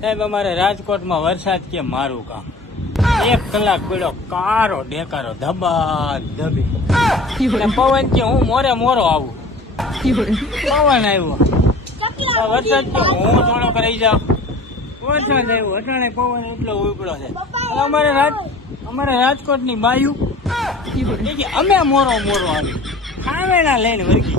સાહેબ, અમારે રાજકોટમાં વરસાદ કે મારું કામ? એક કલાક પડ્યો, કારો ડેકારો ધબા ધબી. પવન કે હું મોરે મોરો આવું. પવન આવ્યો. વરસાદ કે હું થોડો રહી જાઉં? વરસાદ આવ્યો અટાણે પવન એટલો ઉપડ્યો છે. અમારે રાજ, અમારે રાજકોટની બાયુ અમે મોરો મોરો આવી ખામેણા લઈને વળગી.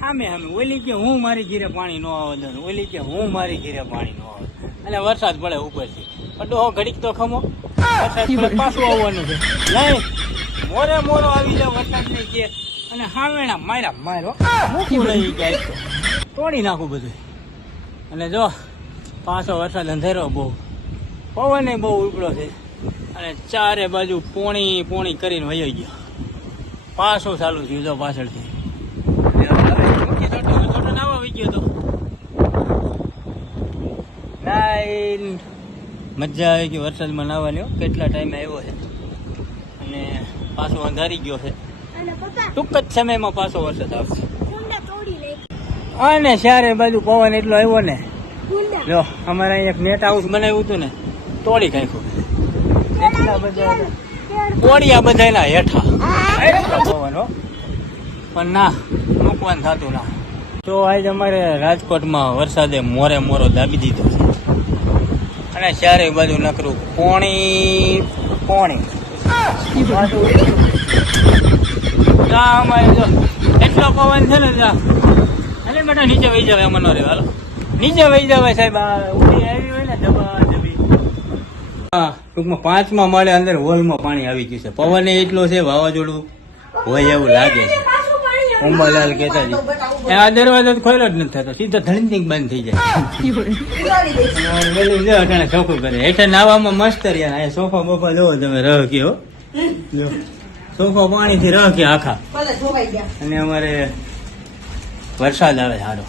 સામે સામે ઓલી કે હું મારી ઘીરે પાણી ન આવે, ઓલી કે હું મારી ઘીરે પાણી ન આવે. અને વરસાદ પડે ઉપરથી. અડો ઘડીક તો ખમો. વરસાદ પડે પાછું આવવાનું છે. નહીં મોરે મોરો આવી જાય વરસાદની કે. અને હામેણા માર્યા માર્યો. મૂકી લઈ જાય તો તોડી નાખું બધું. અને જો પાછો વરસાદ અંધેરો બહુ. પવન બહુ ઉપડો છે. અને ચારે બાજુ પોણી પોણી કરીને વયો ગયો. પાછો ચાલુ થયું જો પાછળથી. મૂકી છોટો છોટો નાવા વહી ગયો તો. નાઈન મજા આવી ગઈ વરસાદમાં નાવાની. કેટલા ટાઈમે આવ્યો છે. અને પાછો અંધારી ગયો છે. ટૂંક જ સમયમાં પાછો વરસાદ આવશે. અને ચારે બાજુ પવન એટલો આવ્યો ને જો અમારે અહીંયા એક નેટ હાઉસ બનાવ્યું હતું ને તોડી કાંઈક એટલા બધા કોડિયા હેઠા. પવન હો. પણ ના મૂકવાનું થતું ના. તો આજ અમારે રાજકોટમાં વરસાદે મોરે મોરો દાબી દીધો છે. અને ચારે બાજુ નકરું. પોણી પોણી. એટલો પવન છે ને ત્યાં અલે બેટા, નીચે વહી જવાય મનો રે. હાલો. નીચે વહી જવાય સાહેબ. ઉડી આવી હોય ને દબા દબી હા, ટૂંકમાં પાંચમા માળે, અંદર હોલમાં પાણી આવી ગયું છે. પવન એટલો છે, વાવાઝોડું હોય એવું લાગે છે. અંબાલાલ કહેતા હતી. એ આ દરવાજો તો ખોલ્યો જ નથી થતો. સીધો ધણીક બંધ થઈ જાય. અટાણે ચોખ્ખું કરે. હેઠળ નાવામાં મસ્ત રહ્યા. અહીંયા સોફા બોફા જોવો તમે રહ કયો સોફા પાણીથી રહ કે આખા. અને અમારે વરસાદ આવે સારો